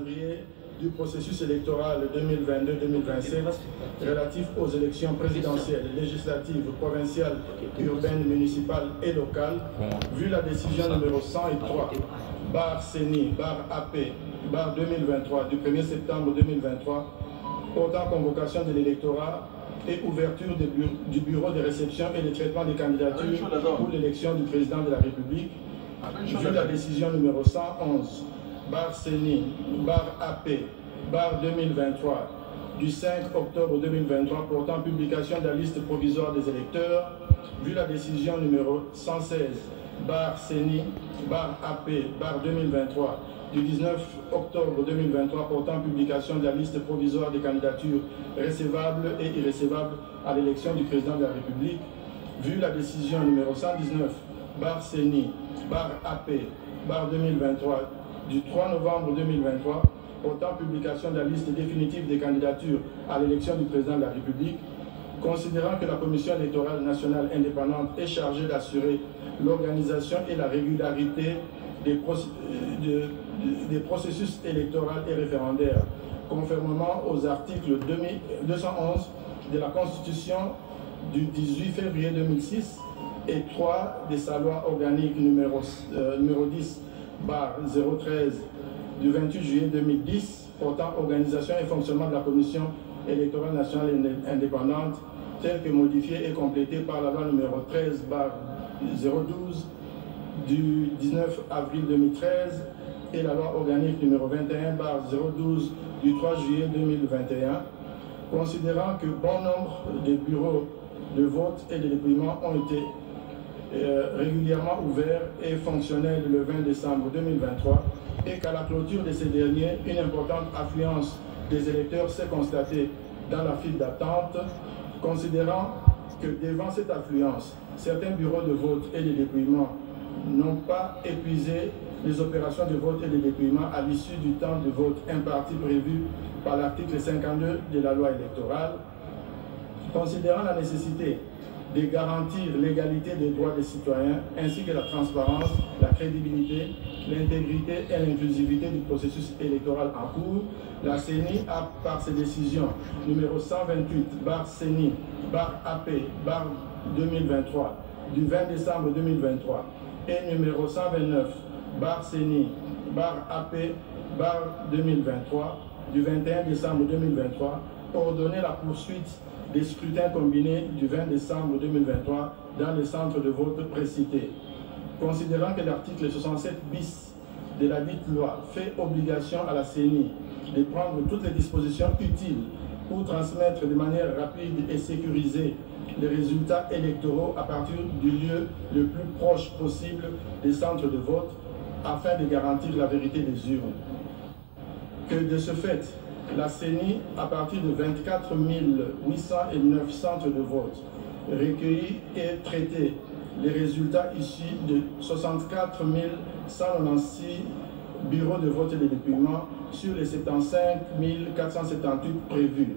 calendrier du processus électoral 2022-2027 relatif aux élections présidentielles, législatives, provinciales, urbaines, municipales et locales, vu la décision numéro 103, CENI, AP, 2023, du 1er septembre 2023, portant convocation de l'électorat et ouverture du bureau de réception et de traitement des candidatures pour l'élection du président de la République, vu la décision numéro 111, CENI, AP, 2023, du 5 octobre 2023, portant publication de la liste provisoire des électeurs, vu la décision numéro 116, CENI, AP, 2023, du 19 octobre 2023 portant publication de la liste provisoire des candidatures recevables et irrecevables à l'élection du président de la République, vu la décision numéro 119, CENI, AP, 2023, du 3 novembre 2023 portant publication de la liste définitive des candidatures à l'élection du président de la République, considérant que la Commission électorale nationale indépendante est chargée d'assurer l'organisation et la régularité des processus électoraux et référendaires, conformément aux articles 211 de la Constitution du 18 février 2006 et 3 de sa loi organique numéro 10/013 du 28 juillet 2010 portant organisation et fonctionnement de la Commission électorale nationale indépendante, telle que modifiée et complétée par la loi numéro 13/012 du 19 avril 2013 et la loi organique numéro 21/012 du 3 juillet 2021, considérant que bon nombre de bureaux de vote et de dépouillement ont été régulièrement ouverts et fonctionnels le 20 décembre 2023 et qu'à la clôture de ces derniers, une importante affluence des électeurs s'est constatée dans la file d'attente, considérant que devant cette affluence, certains bureaux de vote et de dépouillement n'ont pas épuisé les opérations de vote et de dépouillement à l'issue du temps de vote imparti prévu par l'article 52 de la loi électorale, considérant la nécessité de garantir l'égalité des droits des citoyens ainsi que la transparence, la crédibilité, l'intégrité et l'inclusivité du processus électoral en cours, la CENI a, par ses décisions numéro 128, CENI, AP, 2023, du 20 décembre 2023, et numéro 129, CENI, AP, 2023, du 21 décembre 2023, ordonné la poursuite des scrutins combinés du 20 décembre 2023 dans les centres de vote précités. Considérant que l'article 67 bis de la dite loi fait obligation à la CENI de prendre toutes les dispositions utiles pour transmettre de manière rapide et sécurisée les résultats électoraux à partir du lieu le plus proche possible des centres de vote afin de garantir la vérité des urnes. Que de ce fait, la CENI, à partir de 24 809 centres de vote, recueillit et traité les résultats issus de 64 196 bureaux de vote et de dépouillement sur les 75 478 prévus.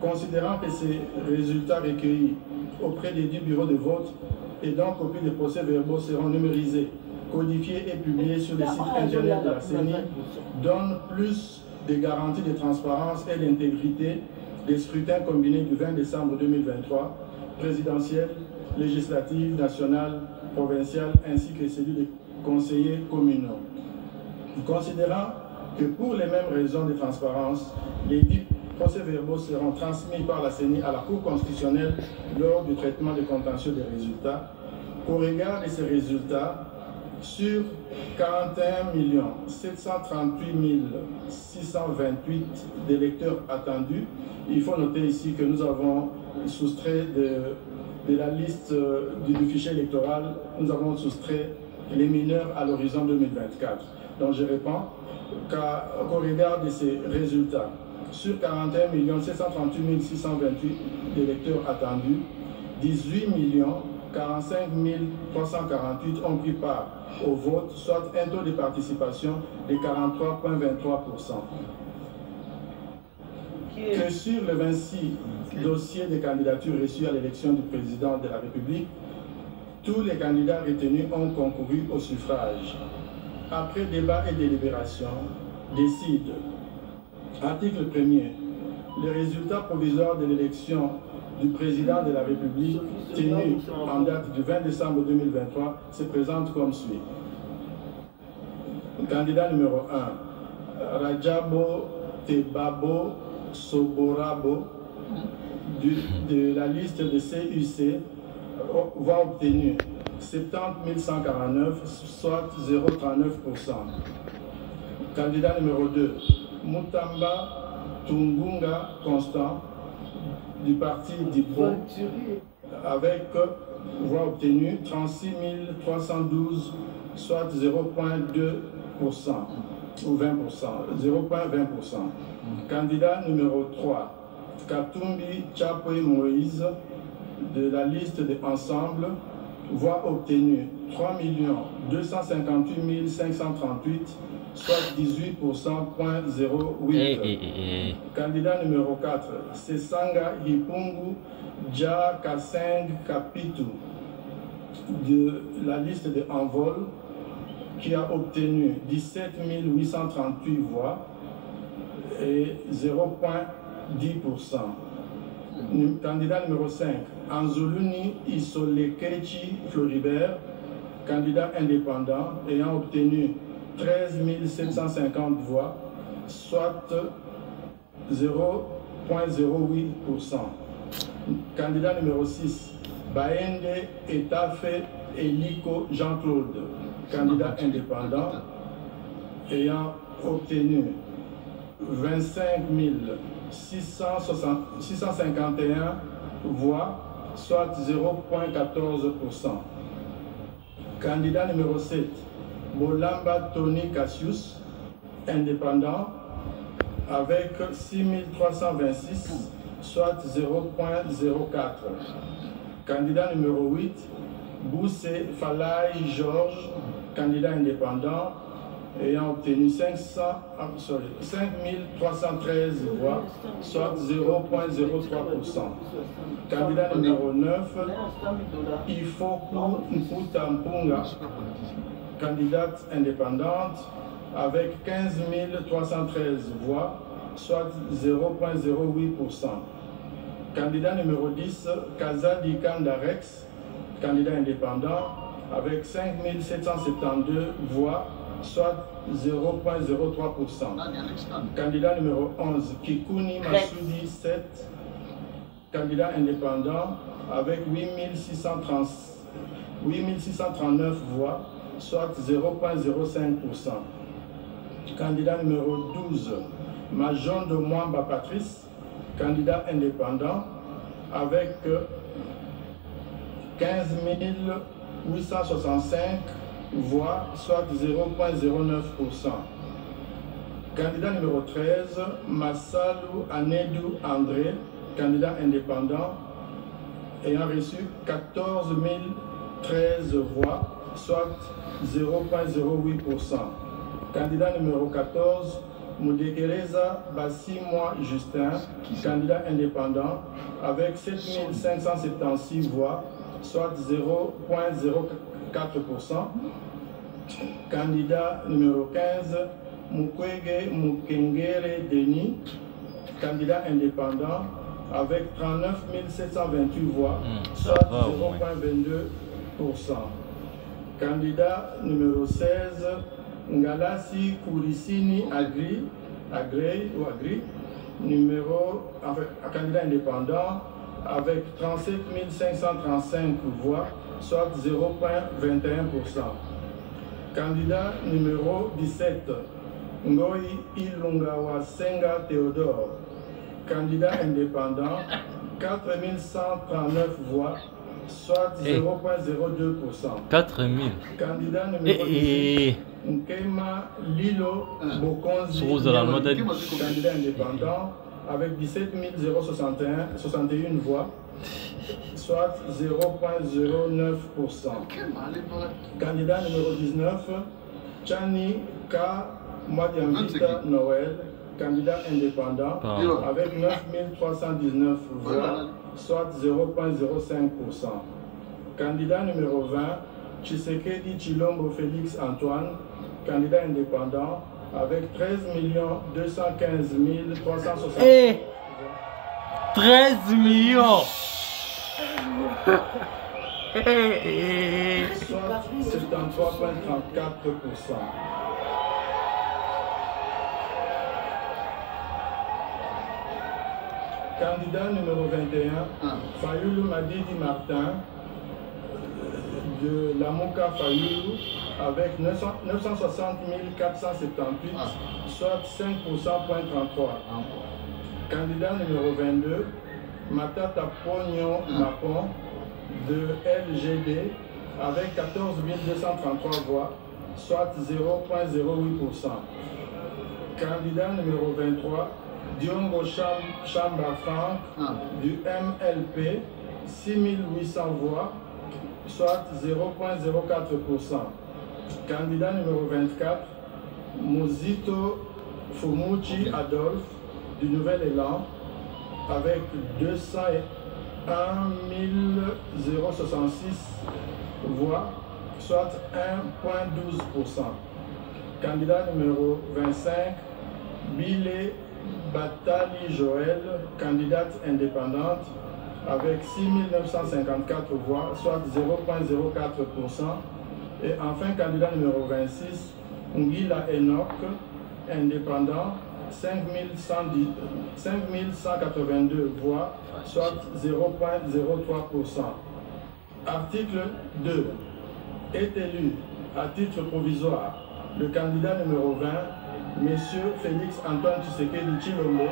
Considérant que ces résultats recueillis auprès des 10 bureaux de vote et donc copies des procès-verbaux seront numérisés, codifiés et publiés sur le site internet de la CENI, donne plus de garanties de transparence et d'intégrité des scrutins combinés du 20 décembre 2023, présidentiel, législative, nationale, provinciale, ainsi que celui des conseillers communaux. Considérant que pour les mêmes raisons de transparence, les 10 procès-verbaux seront transmis par la CENI à la Cour constitutionnelle lors du traitement des contentieux des résultats, au regard de ces résultats, sur 41 738 628 d'électeurs attendus, il faut noter ici que nous avons soustrait de la liste du fichier électoral, nous avons soustrait les mineurs à l'horizon 2024. Donc je réponds qu'au regard de ces résultats, sur 41 738 628 d'électeurs attendus, 18 45 348 ont pris part au vote, soit un taux de participation de 43,23%. Que sur les 26 dossiers de candidature reçus à l'élection du président de la République, tous les candidats retenus ont concouru au suffrage. Après débat et délibération, décide. Article 1er. Les résultats provisoires de l'élection du président de la République tenue en date du 20 décembre 2023 se présentent comme suit. Candidat numéro 1, Rajabo Tebabo Soborabo de la liste de CUC voix obtenue 70 149, soit 0,39%. Candidat numéro 2, Mutamba Tungunga Constant du parti d'Ibo avec voix obtenue 36 312, soit 0,2% ou 20%, 0,20%. Candidat numéro 3, Katumbi Chapwe Moïse de la liste de Ensemble, voix obtenue 3 258 538, soit 18%,08%. Candidat numéro 4, Sesanga Hipungu Dja Kaseng Kapitu de la liste de Envol, qui a obtenu 17 838 voix et 0,10%. Candidat numéro 5, Anzuluni Isolekechi Floribert, candidat indépendant ayant obtenu 13 750 voix, soit 0,08%. Candidat numéro 6, Baende Etafe Eliko Jean-Claude, candidat indépendant ayant obtenu 25 651 voix, soit 0,14%. Candidat numéro 7, Bolamba Tony Cassius, indépendant, avec 6 326, soit 0,04. Candidat numéro 8, Boussé Falaï Georges, candidat indépendant, ayant obtenu 5 313 voix, soit 0,03%. Candidat numéro 9, Ifoku Mputampunga, candidate indépendante, avec 15 313 voix, soit 0,08%. Candidat numéro 10, Kazadi Kandarex, candidat indépendant, avec 5 772 voix, soit 0,03%. Candidat numéro 11, Kikuni Masudi 7, candidat indépendant, avec 8 639 voix, soit 0,05%. Candidat numéro 12, Majon de Mwamba Patrice, candidat indépendant, avec 15 865 voix, soit 0,09%. Candidat numéro 13, Massalou Anedou André, candidat indépendant, ayant reçu 14 013 voix, soit 0,08%. Candidat numéro 14, Moudekereza Bassimwa Justin, candidat indépendant, avec 7 576 voix, soit 0,04%. Candidat numéro 15, Mukwege Mukengere Denis, candidat indépendant, avec 39 728 voix, soit 0,22%. Candidat numéro 16, Ngalasi Kourisini Agri, candidat indépendant, avec 37 535 voix, soit 0,21%. Candidat numéro 17, Ngoi Ilungawa Senga Théodore, candidat indépendant, 4 139 voix, soit 0,02%. 4000. Candidat numéro 18, Nkema Lilo Bokonzi, candidat indépendant, avec 17 061 voix, soit 0,09%. Candidat numéro 19, Chani K. Mwadiambita Noël, candidat indépendant, avec 9 319 voix, soit 0,05%. Candidat numéro 20, Tshisekedi Chilombo Félix Antoine, candidat indépendant, avec 13 215 360. Et 13 millions. Soit 73,34%. Candidat numéro 21, Fayoulou Madidi Martin, de Lamouka Fayoulou, avec 960 478, soit 5%,33. Candidat numéro 22, Matata Pognon Mapon, de LGD, avec 14 233 voix, soit 0,08%. Candidat numéro 23, Diongo Chamba Franck, du MLP, 6 800 voix, soit 0,04%. Candidat numéro 24, Mozito Fumuchi Adolphe, du Nouvel Élan, avec 201 066 voix, soit 1,12%. Candidat numéro 25, Bilé Batali Joël, candidate indépendante, avec 6 954 voix, soit 0,04%. Et enfin, candidat numéro 26, Ngila Enoch, indépendant, 5 182 voix, soit 0,03%. Article 2. Est élu à titre provisoire le candidat numéro 20, M. Félix Antoine Tshisekedi Tshilombo,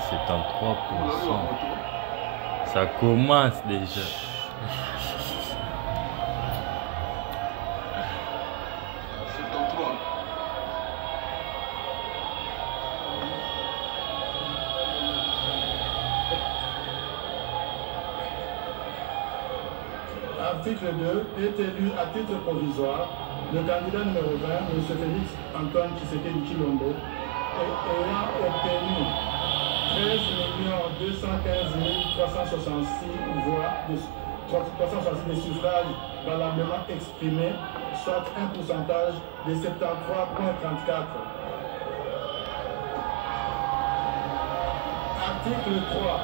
C'est en 3%. Ça commence déjà. Article 2. Est élu à titre provisoire le candidat numéro 20, M. Félix Antoine Tshisekedi Tshilombo, ayant obtenu 13 215 366 voix, 366 des suffrages valablement exprimés, soit un pourcentage de 73,34. Article 3.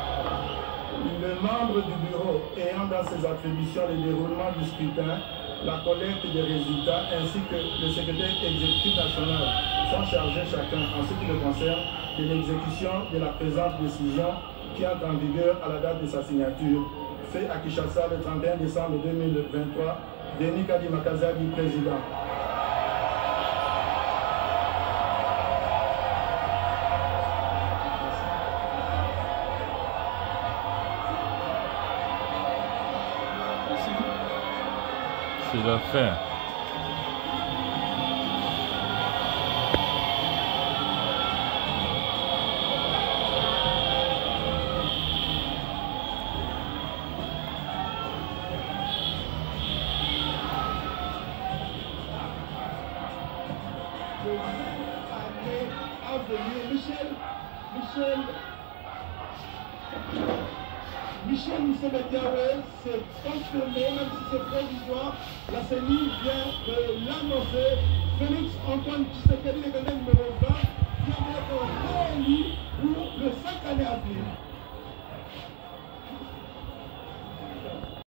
Le membre du bureau ayant dans ses attributions le déroulement du scrutin, la collecte des résultats ainsi que le secrétaire exécutif national sont chargés chacun en ce qui le concerne de l'exécution de la présente décision qui entre en vigueur à la date de sa signature. Fait à Kinshasa le 31 décembre 2023, Denis Kadima Kazadi, président. C'est la fin. Michel Moussebetiawe, c'est confirmé, même si c'est provisoire, la CENI vient de l'annoncer. Félix Antoine Tshisekedi, le candidat numéro 20, vient d'être réélu pour le 5 années à venir.